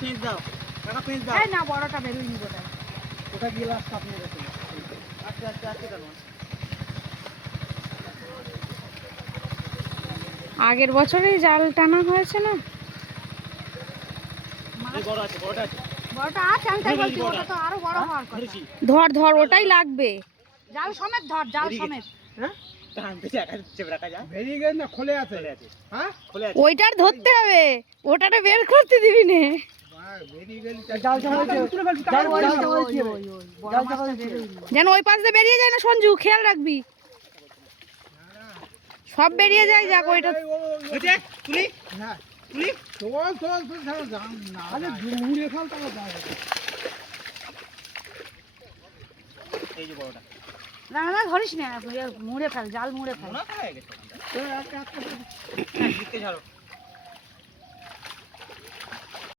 পেঁচ দাও, কাকা পেঁচ দাও। এই না বড়টা বেরোয়নি গোটা। ওটা গিলাস আপনি রেখে দাও। আচ্ছা কেন? আগের বছরেই জাল টানা হয়েছে না? এই বড় আছে, বড়টা আছে। বড়টা আছে, আমি তাই বলছি ওটা তো আরো বড় হওয়ার কথা। ধরেছি। ধর ওটাই লাগবে। জাল সমেত ধর, জাল সমেত। হ্যাঁ? টানতে চেপে রাখা যায়। বেরিয়ে গেছে না খোলে আছে? হ্যাঁ? খোলে আছে। ওইটার ধরতে হবে, ওটারে বের করতে দিবি না। বেরিয়ে গেল। জাল তুলে ফেলবি। জাল বলছি। বড় মাছটা বেরোয়নি। যেন ওই পাশ দিয়ে বেরিয়ে যায় না সঞ্জু, খেয়াল রাখবি। সব বেরিয়ে যায়, যাক ওইটা। হয়েছে? তুলি? হ্যাঁ। তুলি? চল জাম না। আরে মুড়ে খাল তাও যায়। এই যে বড়টা। না না ধরিস না, মুড়ে ফেল, জাল মুড়ে ফেল। না খায় গেছে। একটা জিতে ছাড়ো।